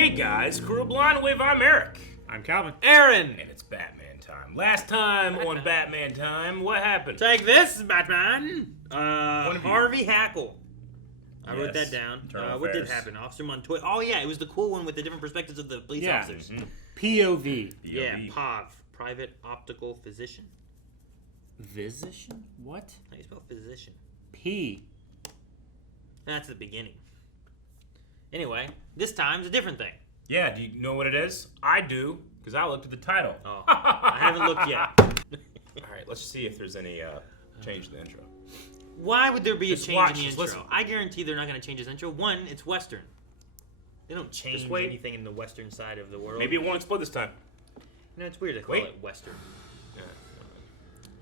Hey guys, Crew Blonde Wave, I'm Eric. I'm Calvin. Aaron! And it's Batman time. Last time on Batman time, what happened? Take this, Batman! Harvey Hackle. I wrote that down. What did happen? Officer Montoya. Oh yeah, it was the cool one with the different perspectives of the police officers. Mm-hmm. POV. Yeah, POV. Private Optical Physician. Physician? What? How do you spell physician? P. That's the beginning. Anyway, this time's a different thing. Yeah, do you know what it is? I do, because I looked at the title. Oh, I haven't looked yet. Alright, let's see if there's any change in the intro. Why would there be Just a change watch, in the just intro? listen. I guarantee they're not going to change this intro. One, it's Western. They don't change wait. anything in the Western side of the world. Maybe it won't explode this time. You know, it's weird to call it Western. Yeah.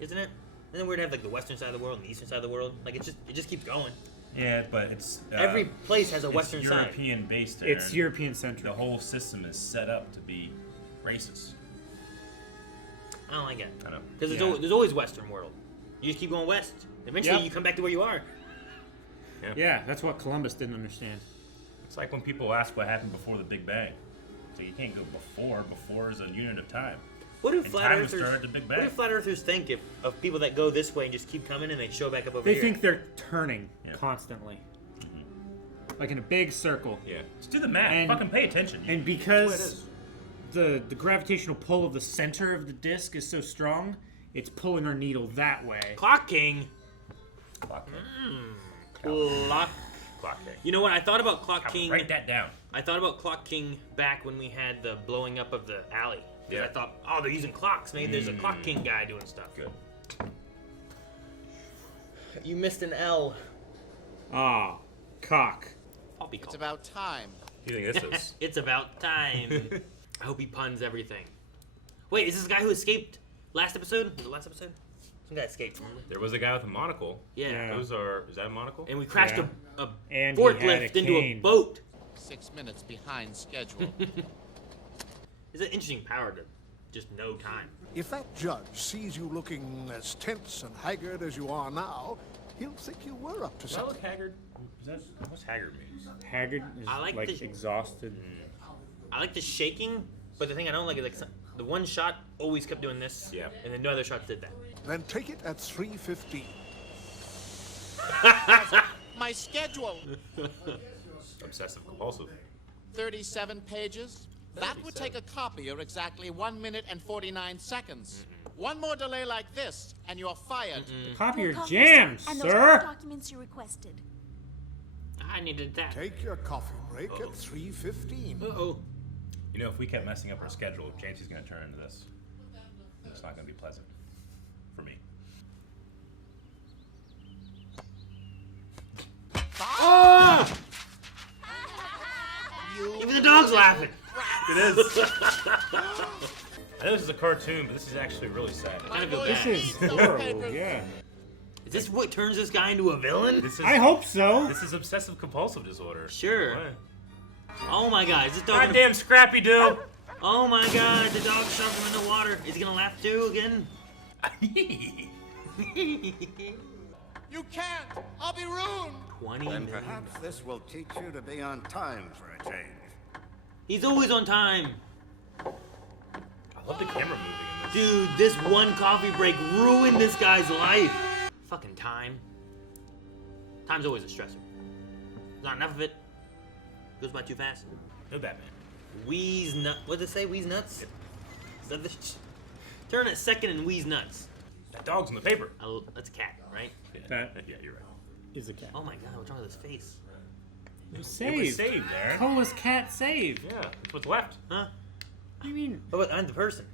Isn't it? Isn't it weird to have like the Western side of the world and the Eastern side of the world? Like it just keeps going. Yeah, but it's Every place has a Western it's side. European based. It's European centric. The whole system is set up to be racist. I don't like it. I know. Because Yeah. there's always Western world. You just keep going west. Eventually, Yep. you come back to where you are. Yeah, that's what Columbus didn't understand. It's like when people ask what happened before the Big Bang. So you can't go before. Before is a unit of time. What do And flat time earthers? started at the Big What do Bang. flat earthers think of people that go this way and just keep coming and they show back up over They here? think they're turning Yeah. constantly. Like in a big circle. Yeah. Just do the math. And- Fucking pay attention. And because the gravitational pull of the center of the disc is so strong, it's pulling our needle that way. Clock King. Clock. Clock. Clock King. You know what? I thought about Clock King. Write that down. I thought about Clock King back when we had the blowing up of the alley. Yeah. I thought, oh, they're using clocks. Maybe there's a Clock King guy doing stuff. Good. You missed an L. Ah, cock. I'll be It's called. about time. Who do you think this is? It's about time. I hope he puns everything. Wait, is this the guy who escaped last episode? Was it last episode? Some guy escaped. Remember? There was a guy with a monocle. Yeah. Yeah. Is that a monocle? And we crashed Yeah. a And he had a forklift into a cane. boat. 6 minutes behind schedule. It's an interesting power to just know time. If that judge sees you looking as tense and haggard as you are now, he'll think you were up to Does that look something. haggard? What's haggard mean? Haggard is I like the- exhausted. I like the shaking, but the thing I don't like is like the one shot always kept doing this. Yeah. And then no other shots did that. Then take it at 3:15. My schedule. Obsessive compulsive. 37 pages. That would take a copier exactly 1 minute and 49 seconds. One more delay like this, and you're fired. Copy your Coffee, jam, and those sir. documents you requested. I needed that. Take your coffee break at 3:15. Uh-oh. You know, if we kept messing up our schedule, Chancey's going to turn into this. It's not going to be pleasant for me. Even the dog's laughing. It is. I know this is a cartoon, but this is actually really sad. I feel This bad. is horrible, yeah. Is this what turns this guy into a villain? This is I hope so. this is obsessive compulsive disorder. Sure. Why? Oh my god, is this dog Goddamn Scrappy Doo! Oh my god, the dog shoved him in the water. Is he gonna laugh too again? You can't. I'll be ruined. 20 Then minutes. perhaps this will teach you to be on time for a change. He's always on time. I love the camera moving in this. Dude, this one coffee break ruined this guy's life. Fucking time. Time's always a stressor. There's not enough of it. Goes by too fast. No Batman. Wheeze nut. What did it say? Wheeze nuts? Is that the turn at second and wheeze nuts. That dog's in the paper. That's a cat, right? That Yeah, you're right. is a cat. Oh my god, what's wrong with his face? It was Saved. saved, Aaron. Coa's cat saved. Yeah, that's what's left. Huh? What do you mean? But I'm the person.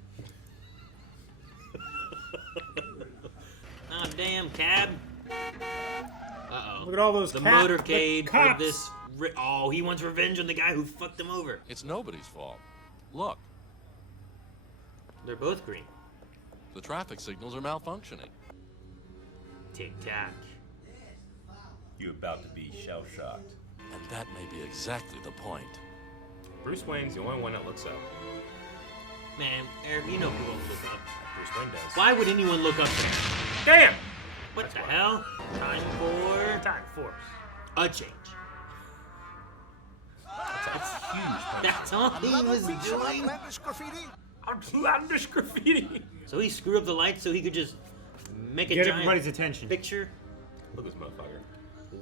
Oh damn, cab. Uh-oh. Look at all those The cat- motorcade the for cops. this. Oh, he wants revenge on the guy who fucked him over. It's nobody's fault. Look, They're both green. the traffic signals are malfunctioning. Tic tac. You're about to be shell-shocked. And that may be exactly the point. Bruce Wayne's the only one that looks up. Man, Eric, you know people don't look up. Bruce Wayne does. Why would anyone look up there? Damn! What the hell? Time for Time force. a change. huge. That's all he Another was piece of doing. outlandish graffiti? Outlandish graffiti. So he screwed up the lights so he could just make a Get giant everybody's attention. picture. Look at this motherfucker.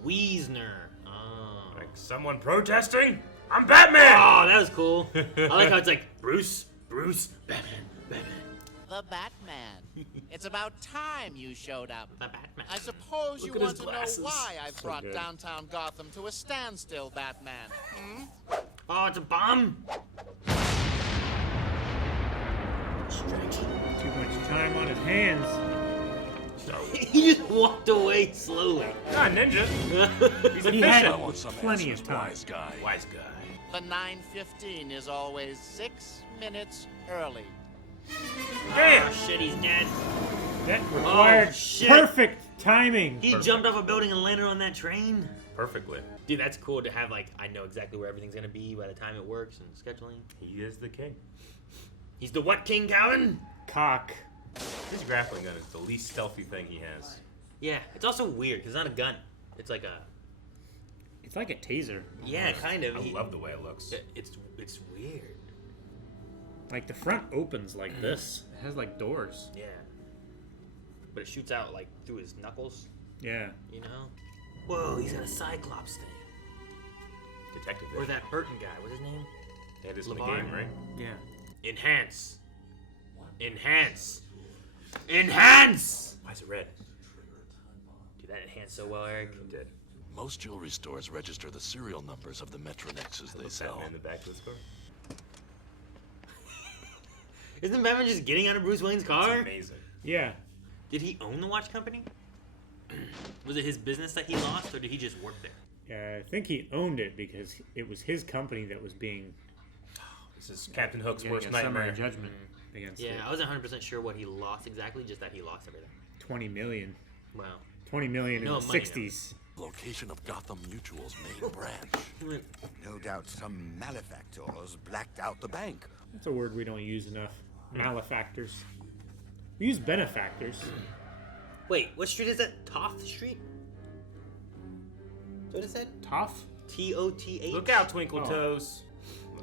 Wiesner. Oh. Like someone protesting? I'm Batman! Oh, that was cool. I like how it's like Bruce, Batman. The Batman. It's about time you showed up. The Batman. I suppose you Look at want his to glasses. know why I've brought good. downtown Gotham to a standstill, Batman. Hmm? Oh, it's a bomb. Stretch. Too much time on his hands. He just walked away slowly. Not ninja. He's He had I want some plenty answers, of time. wise guy. Wise guy. The 9:15 is always 6 minutes early. Damn! Oh shit, he's dead. That required shit. perfect timing. He jumped off a building and landed on that train. Perfectly. Dude, that's cool to have, like, I know exactly where everything's gonna be by the time it works and scheduling. He is the king. He's the what king, Calvin? Cock. His grappling gun is the least stealthy thing he has. Yeah, it's also weird, because it's not a gun. It's like a... It's like a taser. Yeah, kind of. I love the way it looks. It's weird. Like the front opens like this. It has like doors. Yeah. But it shoots out, like, through his knuckles, Yeah. you know? Whoa, he's got a Cyclops thing. Detective. Or vision. that Burton guy, what's his name? They had this in the LeVar? game, right? Yeah. Enhance. Enhance. Enhance! Why is it red? Dude, that enhanced so well, Eric. It did. Most jewelry stores register the serial numbers of the Metronexes they sell. Batman in the back of the store. Isn't Batman just getting out of Bruce Wayne's car? It's amazing. Yeah. Did he own the watch company? Was it his business that he lost, or did he just work there? Yeah, I think he owned it because it was his company that was being This is Captain Hook's getting worst a summary nightmare. judgment against Yeah, it. I wasn't 100% sure what he lost exactly, just that he lost everything. 20 million. Wow. 20 million No in the money, 60s. Location of Gotham Mutual's main branch. No doubt some malefactors blacked out the bank. That's a word we don't use enough. Malefactors. We use benefactors. Wait, what street is that? Toth Street? What is that? Toff? T-O-T-H? Look out, Twinkle Oh. Toes.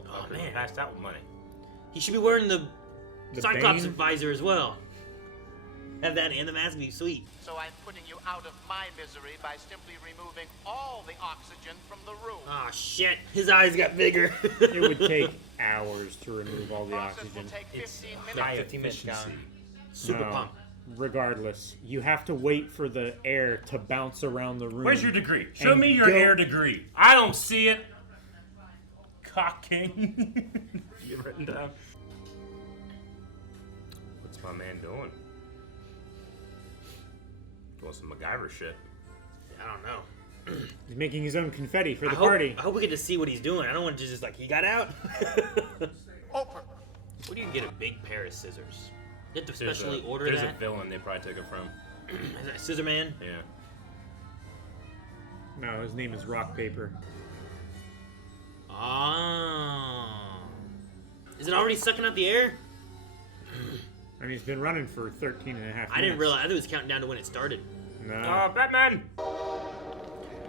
Oh, Motherfucker man. Passed out with money. He should be wearing the The Cyclops Bane? visor as well. Have that and the mask be sweet. So I'm putting you out of my misery by simply removing all the oxygen from the room. Oh shit, his eyes got bigger. It would take hours to remove all the Process will oxygen. take 15 It's minutes. high 15 minutes, efficiency. Colin. Super No. pump. Regardless, you have to wait for the air to bounce around the room. Where's your degree? Show And me your go- air degree. I don't see it. Cock king. You get written down. What's my man doing? Doing some MacGyver shit. I don't know. He's making his own confetti for the I hope, party. I hope we get to see what he's doing. I don't want to just like, he got out. Open. Where do you get a big pair of scissors? You have to There's specially a, order there's that? a villain they probably took it from. Is that Scissor Man? Yeah. No, his name is Rock Paper. Ah. Is it already sucking up the air? I mean, it's been running for 13 and a half minutes. I didn't realize. I thought it was counting down to when it started. No. Batman!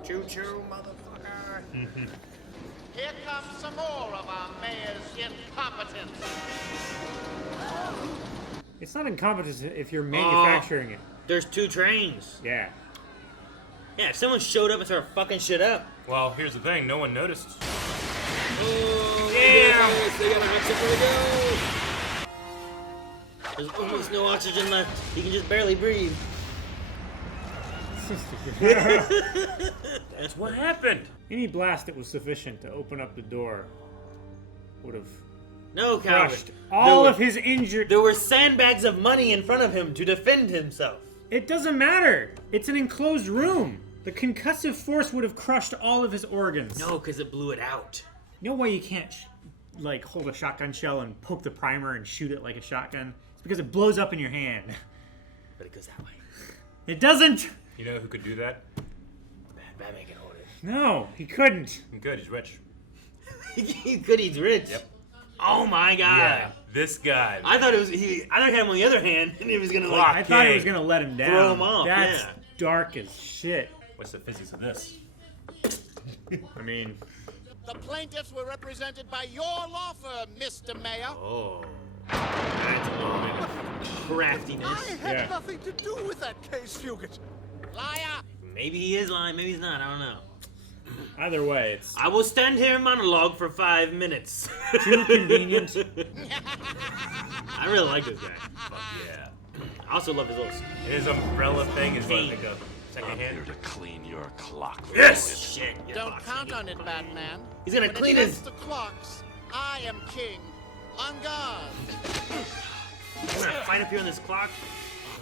Choo choo, motherfucker. Here comes some more of our mayor's incompetence. It's not incompetence if you're manufacturing it. There's 2 trains. Yeah. Yeah, if someone showed up and started fucking shit up. Well, here's the thing. No one noticed. Oh, Damn! they got an oxygen to go. There's almost no oxygen left. He can just barely breathe. That's what happened. Any blast that was sufficient to open up the door would have No, Calvin. crushed all There of his injured. There were sandbags of money in front of him to defend himself. It doesn't matter. It's an enclosed room. The concussive force would have crushed all of his organs. No, because it blew it out. You know why you can't, like, hold a shotgun shell and poke the primer and shoot it like a shotgun? It's because it blows up in your hand. But it goes that way. It doesn't. You know who could do that? Batman can hold it. No, he couldn't. Good, he's rich. Good, he's rich. Yep. Oh my god. Yeah, this guy. I thought it was he. I thought he had him on the other hand, and he was gonna like. I thought he was Okay. gonna let him down. Throw him off, That's yeah. dark as shit. What's the physics of this? I mean, The plaintiffs were represented by your law firm, Mr. Mayor. Oh. That's a little bit of craftiness. I had nothing to do with that case, Fugit. Liar! Maybe he is lying, maybe he's not, I don't know. Either way, it's I will stand here and monologue for 5 minutes. too convenient. I really like this guy. Fuck yeah. I also love his little... His umbrella thing is Cane. like a I'm second here hand. to clean your clock. Yes! Shit. yeah, Don't fuck. count on it, Batman. He's gonna When clean it his... comes to clocks, I am king. On guard. We're gonna fight up here on this clock.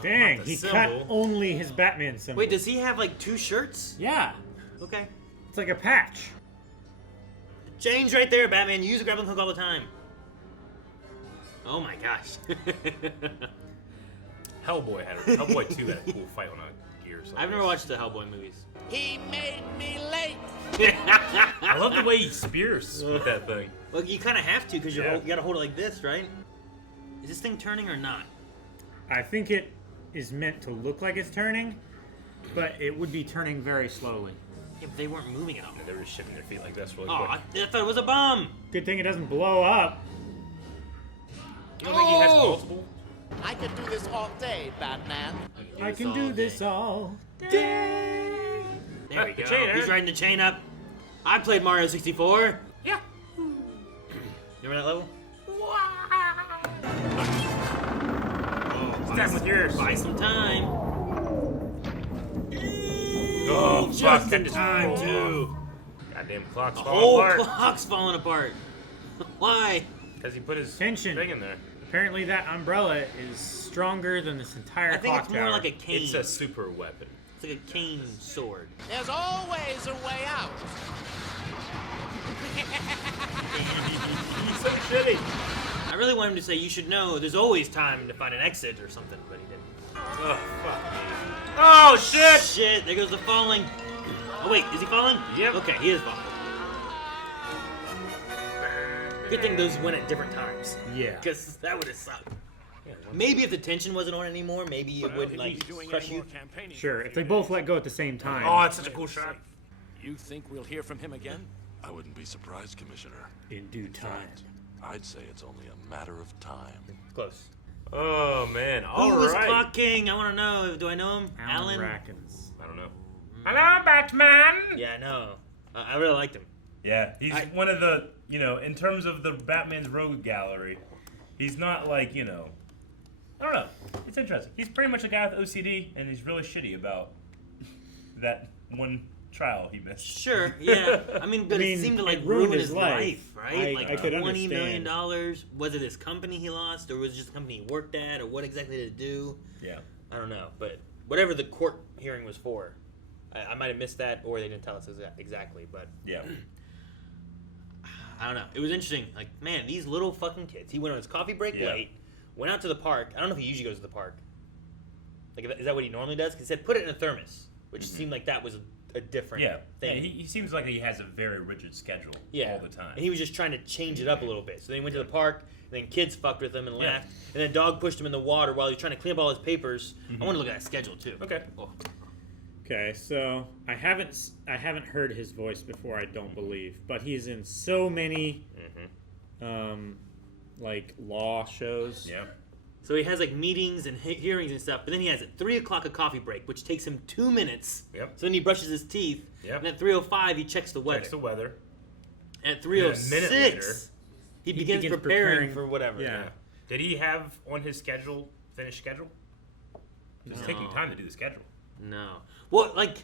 Dang, Not the he symbol. cut only his Batman symbol. Wait, does he have like 2 shirts? Yeah, Okay. it's like a patch. Chain's right there, Batman. You use a grappling hook all the time. Oh my gosh. Hellboy 2 had a cool fight on a Gears. I've never watched the Hellboy movies. He made me late. I love the way he spears with that thing. Well, you kind of have to because Yeah. you gotta hold it like this, right? Is this thing turning or not? I think it is meant to look like it's turning, but it would be turning very slowly. Yeah, but they weren't moving at all. They were just shifting their feet like this really Oh, quick. I thought it was a bomb. Good thing it doesn't blow up. You don't think he has Oh! multiple? I could do this all day, Batman. I can do this all day. There we The go. chain, He's Aaron. riding the chain up. I played Mario 64. Yeah. Remember that level? Stand with yours. Buy some time. Oh, Just fuck. in time, too. Goddamn clock's The falling whole apart. clock's falling apart. Why? Because he put his Tension. thing in there. Apparently that umbrella is stronger than this entire I think clock it's more tower. like a cane. It's a super weapon. It's like a cane sword. There's always a way out. He's so shitty. I really want him to say, you should know there's always time to find an exit or something, but he didn't. Oh, fuck me. Oh, shit! Shit, there goes the falling. Oh, wait, is he falling? Yep. Okay, he is falling. Good thing those went at different times. Yeah. Because that would have sucked. Maybe if the tension wasn't on anymore, maybe it would, like, crush you. Sure, if they both let go at the same time. Oh, that's such a cool shot. You think we'll hear from him again? I wouldn't be surprised, Commissioner. in due time. I'd say it's only a matter of time. Close. Oh, man. Who All was right. Clock King? I want to know. Do I know him? Alan Rackens. I don't know. Hello, Batman! Yeah, I know. I really liked him. Yeah, he's one of the, in terms of the Batman's rogue gallery, he's not like, I don't know. It's interesting. He's pretty much a guy with OCD, and he's really shitty about that one trial he missed. Sure, yeah. I mean, it seemed to like it ruin ruined his life, right? I Like could $20 million. understand. Was it his company he lost, or was it just a company he worked at, or what exactly did it do? Yeah. I don't know, but whatever the court hearing was for, I might have missed that, or they didn't tell us exactly. But Yeah. I don't know. It was interesting. Like, man, these little fucking kids. He went on his coffee break Yeah. late, went out to the park. I don't know if he usually goes to the park. Like, is that what he normally does? 'Cause he said put it in a thermos, which seemed like that was a different Yeah. thing. He seems like he has a very rigid schedule Yeah. all the time. And he was just trying to change it up a little bit. So then he went to the park, and then kids fucked with him and Yeah. laughed. And then dog pushed him in the water while he was trying to clean up all his papers. I want to look at that schedule too. Okay. Oh. Okay, so I haven't heard his voice before. I don't believe, but he's in so many, like law shows. Yeah. So he has like meetings and hearings and stuff, but then he has at 3 o'clock a coffee break, which takes him 2 minutes. Yep. So then he brushes his teeth. Yep. And at 3:05 he checks the weather. Checks the weather. At And a minute later, 3:06 he begins preparing for whatever. Yeah. Did he have on his schedule, finished schedule? It's taking time to do the schedule. No. Well, like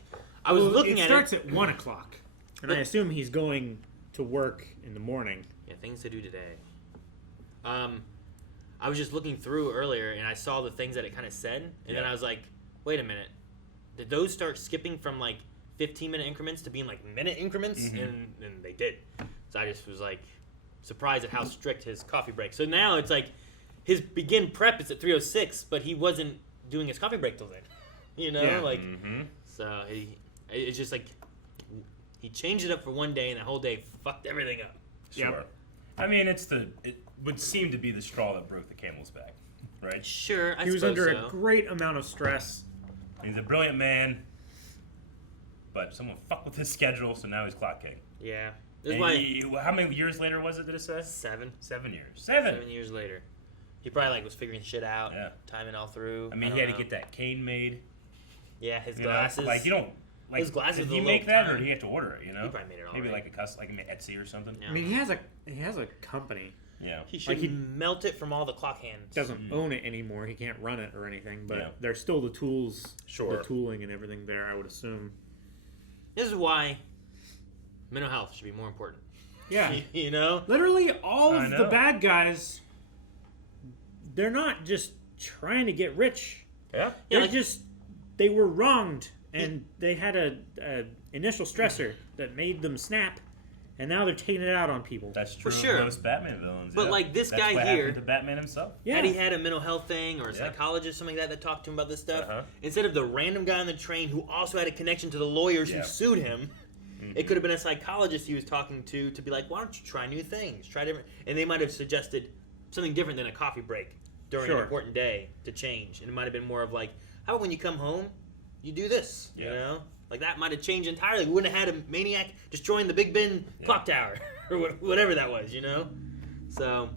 I was looking it at starts it. at 1 o'clock, and I assume he's going to work in the morning. Yeah, things to do today. I was just looking through earlier, and I saw the things that it kind of said, and then I was like, wait a minute. Did those start skipping from like 15-minute increments to being like minute increments? And they did. So I just was like surprised at how strict his coffee break. So now it's like his begin prep is at 3:06, but he wasn't doing his coffee break till then. Yeah. So it's just like he changed it up for one day, and that whole day fucked everything up. Sure. Yep. I mean, it would seem to be the straw that broke the camel's back, right? Sure, I He was suppose under so. a great amount of stress. He's a brilliant man, but someone fucked with his schedule, so now he's Clock King. Yeah. That's And why. how many years later was it? Did it say? 7. 7 years. 7 years later. He probably was figuring shit out, Yeah. timing all through. I mean, he had to get that cane made. Yeah, his You know? glasses. Like you don't. Like, His glasses did with he a make little that, or time. did he have to order it? You know, He probably made it all maybe right. like Etsy or something. Yeah. I mean, he has a company. Yeah. He should he melt it from all the clock hands. Doesn't own it anymore. He can't run it or anything. But Yeah. there's still the tools, Sure. the tooling and everything there. I would assume. This is why mental health should be more important. Yeah. You know? Literally, all I of the know. bad guys, they're not just trying to get rich. Yeah. They're they were wronged, and they had a initial stressor that made them snap, and now they're taking it out on people. That's true. For sure. Of most Batman villains. But, yeah. like, this That's guy what here- happened to Batman himself. Yeah. Had he had a mental health thing or a Yeah. psychologist, something like that talked to him about this stuff, Uh-huh. instead of the random guy on the train who also had a connection to the lawyers Yeah. who sued him, it could have been a psychologist he was talking to be like, why don't you try new things? Try different. And they might have suggested something different than a coffee break during an Sure. important day to change. And it might have been more of like, how about when you come home, you do this? You Yeah. know? Like that might have changed entirely. We wouldn't have had a maniac destroying the Big Ben clock tower or whatever that was, you know? So,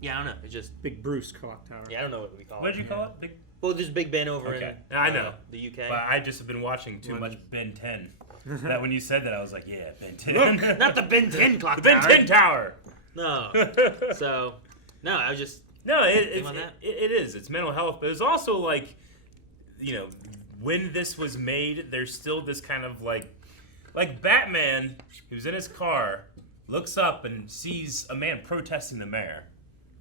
yeah, I don't know. It's just, Big Bruce clock tower. yeah, I don't know what we call What it. did you call it? Big. Well, there's Big Ben over Okay. in I know. the UK. But I just have been watching too much Ben 10. That when you said that, I was like, yeah, Ben 10. Look, not the Ben 10 clock the Ben tower. 10 tower. No. So, no, I was just... No, Think on that? it is. It's mental health, but it's also like, you know, when this was made, there's still this kind of like Batman, who's in his car, looks up and sees a man protesting the mayor.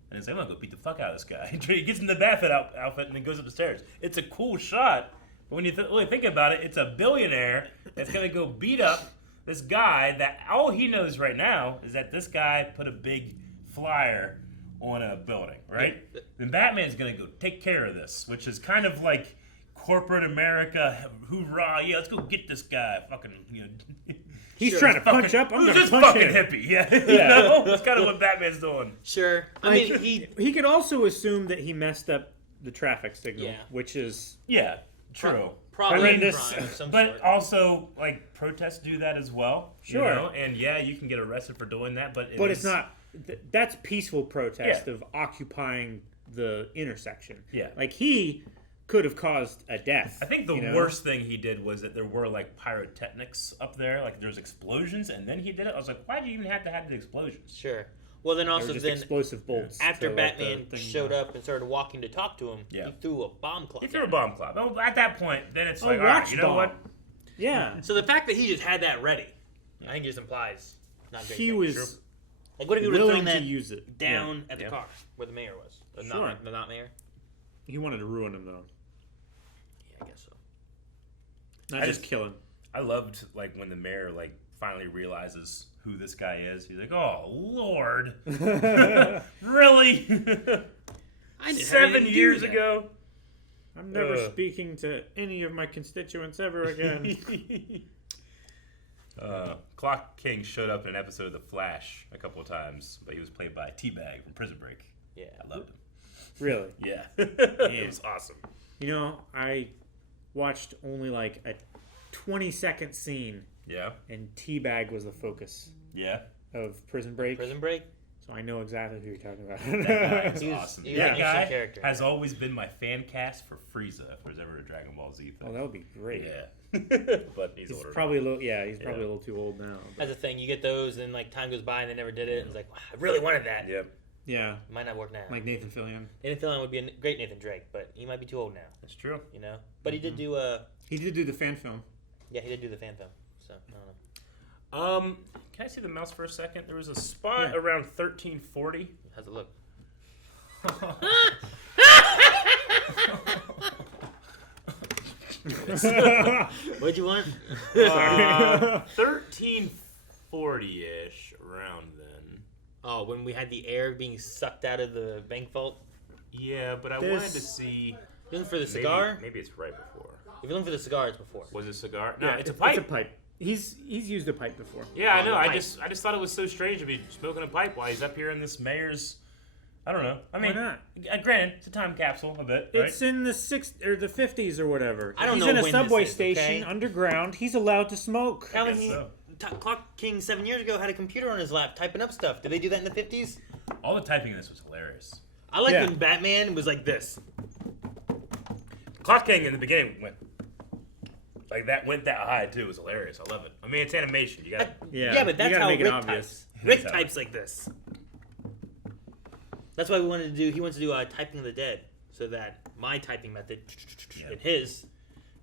And he's like, I'm gonna go beat the fuck out of this guy. He gets in the Batman outfit and then goes up the stairs. It's a cool shot, but when you really think about it, it's a billionaire that's gonna go beat up this guy that all he knows right now is that this guy put a big flyer on a building, right? Yeah. Then Batman's gonna go take care of this, which is kind of like corporate America, hoorah, yeah, let's go get this guy. Fucking, you know. He's Sure. trying to punch up. I'm Who's gonna this punch fucking him. hippie? Yeah, you know? That's kind of what Batman's doing. Sure. I mean, he could also assume that he messed up the traffic signal, Yeah. which is Yeah, true. probably horrendous. crime of some But sort. also, like, protests do that as well. Sure. You know? And yeah, you can get arrested for doing that, but it's not. That's peaceful protest Yeah. of occupying the intersection. Yeah. Like he could have caused a death. I think the you know? worst thing he did was that there were like pyrotechnics up there, like there's explosions, and then he did it. I was like, why do you even have to have the explosions? Sure. Well, then They were also just then explosive bolts. after to let the Batman thing showed go. up and started walking to talk to him, Yeah. he threw a bomb clock. He threw at a him. bomb cloud. Well, at that point, then it's A like, all right, watch you know bomb. what? Yeah, So the fact that he just had that ready, I think just implies not great he things. was Like, what if he would have willing thrown to that use it down at the Yeah. car where the mayor was? The Sure. not, the not mayor? Yeah. He wanted to ruin him though, Yeah, I guess so. not I just just- kill him. I loved like when the mayor like finally realizes who this guy is. He's like, "Oh Lord, really? I didn't have 7 anything to do years with that. ago." I'm never Ugh. speaking to any of my constituents ever again. Clock King showed up in an episode of The Flash a couple of times, but he was played by Teabag from Prison Break. Yeah. I loved him. Really? Yeah, it was awesome. You know, I watched only like a 20-second scene, Yeah, and Teabag was the focus yeah. of Prison Break. Prison Break? So I know exactly who you're talking about. That guy is He was- awesome. he was That an guy interesting character. has always been my fan cast for Frieza if there's ever a Dragon Ball Z thing. Oh, that would be great. Yeah, but he's He's older. probably a little. Yeah, he's probably Yeah. a little too old now. That's the thing. You get those, and like time goes by, and they never did it. And it's like, wow, I really wanted that. Yep, Yeah, Might not work now. like Nathan Fillion. Nathan Fillion would be a great Nathan Drake, but he might be too old now. that's true. You know. But he did do He did do the fan film. yeah, he did do the fan film. So I don't know. Can I see the mouse for a second? There was a spot Yeah. around 1340. How's it look? What'd you want? 1340-ish around then. Oh, when we had the air being sucked out of the bank vault. Yeah, but I This- wanted to see. You looking for the cigar? Maybe it's right before. If you're looking for the cigar, it's before. Was it a cigar? No, Yeah, it's a pipe. It's a pipe. He's used a pipe before. Yeah, I know. the I pipe. just thought it was so strange to be smoking a pipe while he's up here in this mayor's. I don't know. I mean, not? Granted, it's a time capsule a bit, It's right? in the the 50s or whatever. I don't he's know in a when subway this is, station okay? underground. He's allowed to smoke. Calvin, guess he, so. Clock King 7 years ago had a computer on his lap typing up stuff. Did they do that in the 50s? All the typing in this was hilarious. I like when Batman was like this. Clock King in the beginning went that high too. It was hilarious. I love it. I mean, it's animation. You got Yeah, but that's how make it Rick obvious. types. Rick types like this. That's why he wants to do typing of the dead, so that my typing method and his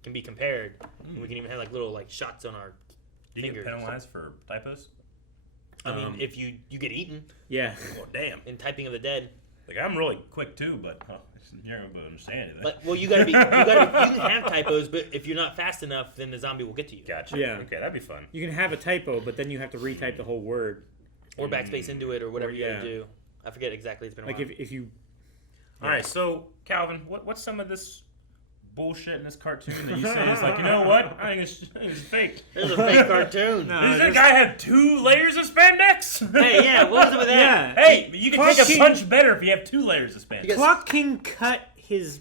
can be compared, and we can even have like little shots on our Do you fingers. get penalized for typos? I mean, if you get eaten. Yeah. Oh damn. In typing of the dead. Like I'm really quick too, but you're not gonna understand anything. But you can have typos, but if you're not fast enough, then the zombie will get to you. Gotcha. Yeah. Okay, that'd be fun. You can have a typo, but then you have to retype the whole word. Or backspace into it, or whatever you yeah. gotta do. I forget exactly. It's been a Like while. if you. All right, so Calvin, what's some of this bullshit in this cartoon that you say is like, you know what? I think it's fake. There's a fake cartoon. Does that guy have 2 layers of spandex? Hey, yeah, what was up with that? Yeah. Hey, you can Clock take a King- punch better if you have 2 layers of spandex. Clock King cut his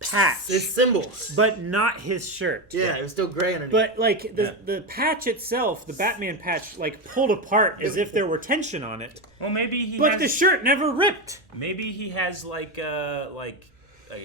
patch, It's symbols. but not his shirt. Yeah, it was still gray underneath. But the patch itself, the Batman patch, pulled apart as if there were tension on it. Well, maybe he But has, the shirt never ripped. maybe he has like a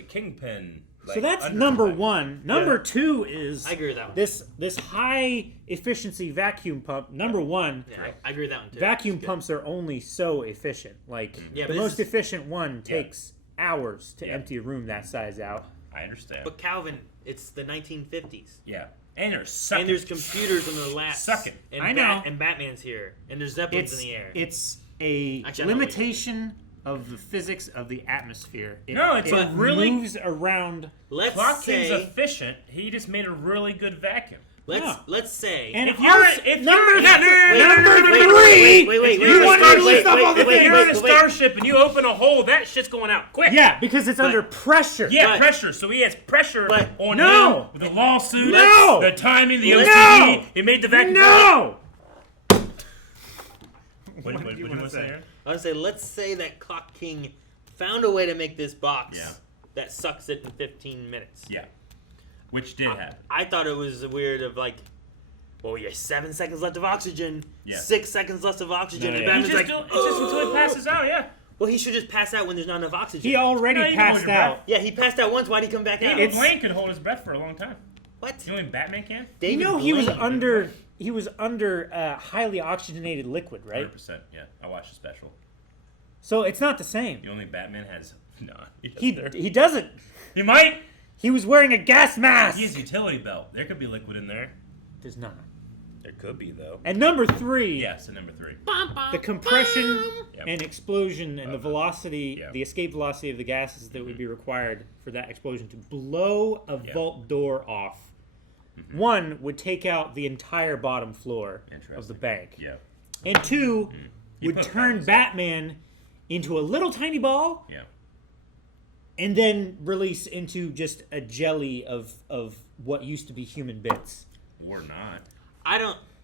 kingpin. So that's under number the back. 1. Number 2 is I agree with that one. this high efficiency vacuum pump. Number 1. Yeah, I agree with that one too. Vacuum It's good. pumps are only so efficient. Yeah, the but most this efficient one takes hours to Yeah. empty a room that size out. I understand. But Calvin, it's the 1950s. Yeah, and there's sucking. And there's computers on the laps. Sucking. And I know. And Batman's here. And there's Zeppelins in the air. It's a Actually, I know what limitation of the physics of the atmosphere. No, it's a really- moves around. Let's Clock King's say... efficient. He just made a really good vacuum. Let's say... And If you're number wait, 3, wait, you want me to list off all the if you're in a things? starship and you open a hole, that shit's going out quick. Yeah, because it's under pressure. Yeah, But- pressure. So he has pressure on No! him with the lawsuit, No! the timing, the No! OCD. He made the vacuum. No! What do you want to say, Aaron? I would say, let's say that Clock King found a way to make this box Yeah. that sucks it in 15 minutes. Yeah, which did happen. I thought it was weird of like, well, you have 7 seconds left of oxygen, Yeah. 6 seconds left of oxygen, No, and yeah. He Batman's just, like, it's just until he passes out. Yeah. well, he should just pass out when there's not enough oxygen. He already No, you can hold passed your out. breath. Yeah, he passed out once. Why'd he come back out? David Blaine could hold his breath for a long time. What? You know when Batman can? You David know he was Blaine. under highly oxygenated liquid, right? 100%. Yeah, I watched the special. So it's not the same. The only Batman has no. He doesn't. He might. He was wearing a gas mask. He has a utility belt. There could be liquid in there. Does not. There could be though. And number 3, Yes, and number 3. the compression Yep. and explosion and the velocity, yeah. the escape velocity of the gases that would be required for that explosion to blow a vault door off. One would take out the entire bottom floor of the Interesting. bank. Yeah. And 2 You would put turn those. Batman into a little tiny ball Yeah. and then release into just a jelly of what used to be human bits. Or not.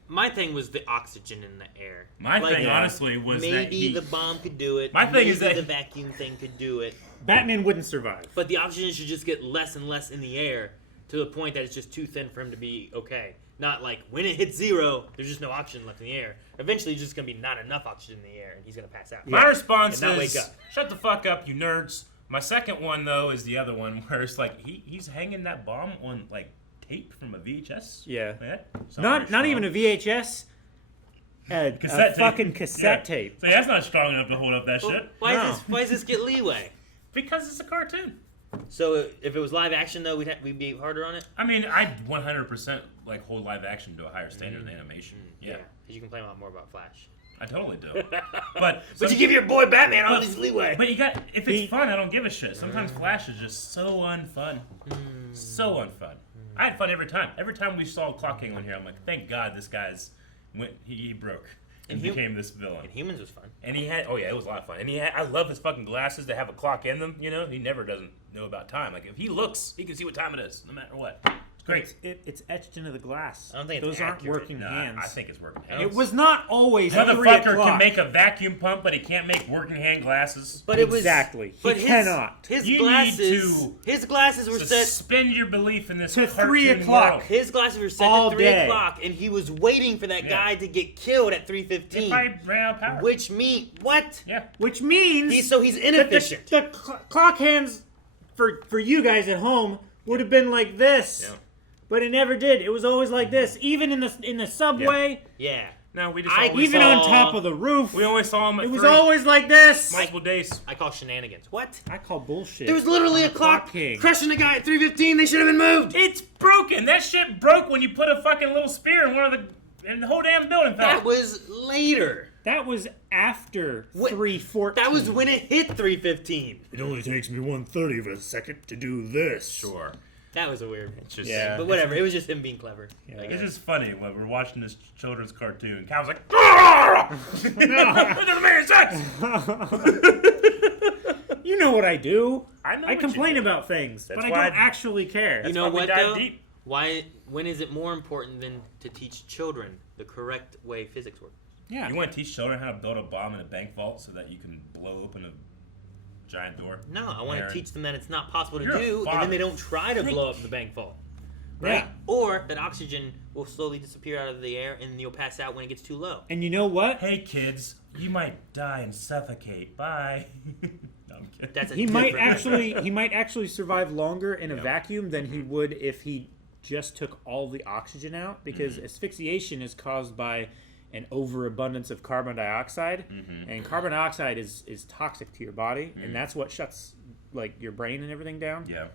My thing was the oxygen in the air. My thing, honestly, was that maybe the bomb could do it. My thing maybe is that- the vacuum thing could do it. Batman wouldn't survive. But the oxygen should just get less and less in the air to the point that it's just too thin for him to be okay. Not like when it hits 0, there's just no oxygen left in the air. Eventually, it's just going to be not enough oxygen in the air, and he's going to pass out. My response And not is, wake up. shut the fuck up, you nerds. My second one, though, is the other one where it's like he's hanging that bomb on, like, tape from a VHS. Yeah. Sounds Not pretty even a strong. VHS. A Cassette fucking tape. cassette Yeah. tape. So that's not strong enough to hold up that Well, shit. why No. does this get leeway? Because it's a cartoon. So if it was live action, though, we'd be harder on it? I mean, I'd 100% like hold live action to a higher standard than animation. Yeah, Because you complain a lot more about Flash. I totally do. But you give your boy Batman all this leeway. But you got, if it's fun, I don't give a shit. Sometimes Flash is just so unfun. So unfun. I had fun every time. Every time we saw Clock King on here, I'm like, thank God this guy's he broke and became this villain. And Humans was fun. And he had, it was a lot of fun. And I love his fucking glasses that have a clock in them. You know, he never doesn't know about time. Like if he looks, he can see what time it is, no matter what. It's Great. It's etched into the glass. I don't think it's those aren't accurate. working No, hands. I think it's working hands. It was not always 3 Motherfucker o'clock. can make a vacuum pump, but he can't make working hand glasses. But it was Exactly. But He cannot. His You glasses. need His glasses were set. Suspend your belief in this To cartoon 3 o'clock. world. His glasses were set All to 3 day. o'clock, and he was waiting for that Yeah. guy to get killed at They 3:15. probably ran out of power. Which means what? Yeah. Which means He's that inefficient. the clock hands for you guys at home would have been like this. Yeah. But it never did. It was always like this. Even in the subway, Yeah. No, we just I- always even saw, on top of the roof. we always saw him at It was 3. always like this. multiple days. I call shenanigans. What? I call bullshit. There was literally I'm a clock king. crushing a guy at 3:15. They should have been moved. It's broken. That shit broke when you put a fucking little spear in one of and the whole damn building fell. That was later. That was after What- 3:14. That was when it hit 3:15. It only takes me 1/30 of a second to do this. Sure. That was a weird. It's just, Yeah. But whatever. It was just him being clever. Yeah. Like, It's just funny when we're watching this children's cartoon. Cal's like, "Arrgh!" It doesn't make any sense. You know what I do. I know I what complain you do. about things, That's but I why don't I- actually care. You know why we what dive though? deep. Why? When is it more important than to teach children the correct way physics works? Yeah. You want to teach children how to build a bomb in a bank vault so that you can blow open a giant door? No, I want to Aaron. teach them that it's not possible to You're a do, and father. then they don't try to blow up the bank vault. Right? Yeah. Or that oxygen will slowly disappear out of the air, and you'll pass out when it gets too low. And you know what? Hey kids, you might die and suffocate. Bye. No, I'm kidding. That's a He might different- actually survive longer in a vacuum than he would if he just took all the oxygen out, because asphyxiation is caused by an overabundance of carbon dioxide, and carbon dioxide is toxic to your body, and that's what shuts like your brain and everything down. Yeah.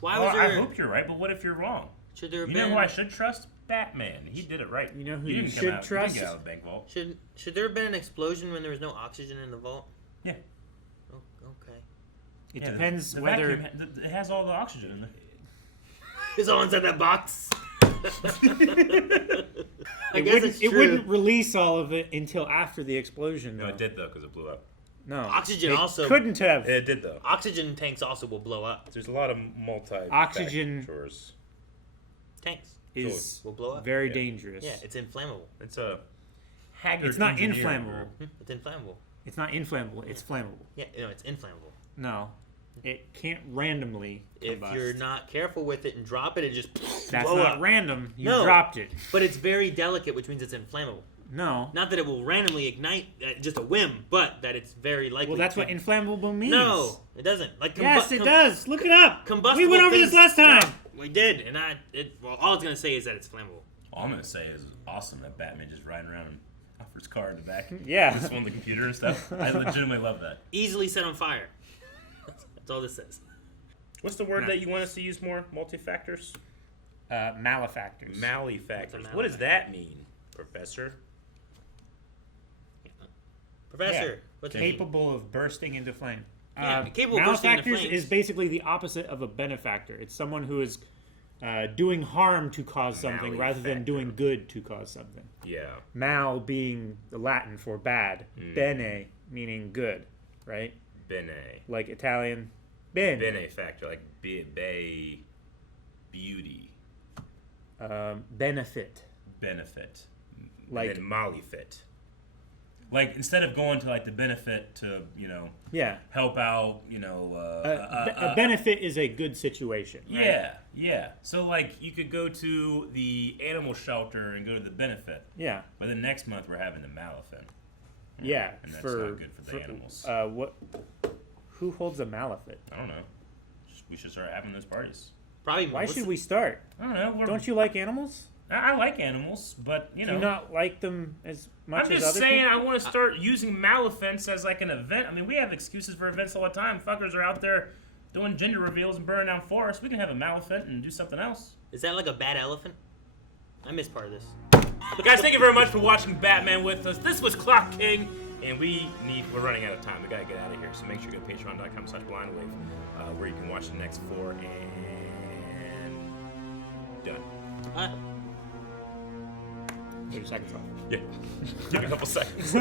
Why Well, was there? I hope you're right, but what if you're wrong? Should there have You been? know who I should trust? Batman. He did it right. You know who He you didn't come should out- he trust? didn't get out of the bank vault. Should there have been an explosion when there was no oxygen in the vault? Yeah. Oh, okay. It Yeah, depends the whether vacuum it has all the oxygen in there. It's all inside that box. I it guess wouldn't, it's it true. wouldn't release all of it until after the explosion. No, Though. it did though because it blew up. No, Oxygen it also- couldn't have. It did though. Oxygen tanks also will blow up. There's a lot of multi Oxygen- factors. Tanks Is will blow up. very Yeah. dangerous. Yeah, it's inflammable. It's a haggard. It's not engineering inflammable. group. It's inflammable. It's not inflammable. It's flammable. Yeah, no, it's inflammable. No, it can't randomly If combust. you're not careful with it and drop it, it just That's blow not up. random. You No. dropped it. But it's very delicate, which means it's inflammable. No. Not that it will randomly ignite at just a whim, but that it's very likely. Well, that's to. what inflammable means. No, it doesn't. Like Yes, it does. Look it up. Combustible We went over this things- last time. No, we did, and well, all it's gonna say is that it's flammable. All I'm gonna say is it's awesome that Batman just riding around in Alfred's car in the back. Yeah. Just on the computer and stuff. I legitimately love that. Easily set on fire. That's all this says. What's the word No. that you want us to use more? Multifactors? Malefactors. Malefactors. What's a What does that mean, Professor? Professor, what's it mean? Capable of bursting into flame. Yeah, capable of bursting into malefactors flames. is basically the opposite of a benefactor. It's someone who is doing harm to cause something rather than doing good to cause something. Yeah. Mal being the Latin for bad. Bene meaning good, right? Bene. Like Italian. Bene. Benefactor, like beauty. Benefit. Benefit. Like- and then malefit. Like instead of going to like the benefit to, Yeah. help out, A benefit is a good situation. Right? Yeah. So like you could go to the animal shelter and go to the benefit, Yeah. but then next month we're having the malefit. Yeah. And that's not good for the animals. What? Who holds a malefit? I don't know. We should start having those parties. Probably. Why should we start? I don't know. Don't you like animals? I like animals, but Do you not like them as much I'm as just other saying people? I want to start using Malefits as like an event. I mean, we have excuses for events all the time. Fuckers are out there doing gender reveals and burning down forests. We can have a Malefit and do something else. Is that like a bad elephant? I missed part of this. Guys, thank you very much for watching Batman with us. This was Clock King, and we're running out of time. We gotta get out of here, so make sure you go to patreon.com/blindwave, where you can watch the next 4 and done. 30 seconds off. Yeah. Give me a couple seconds.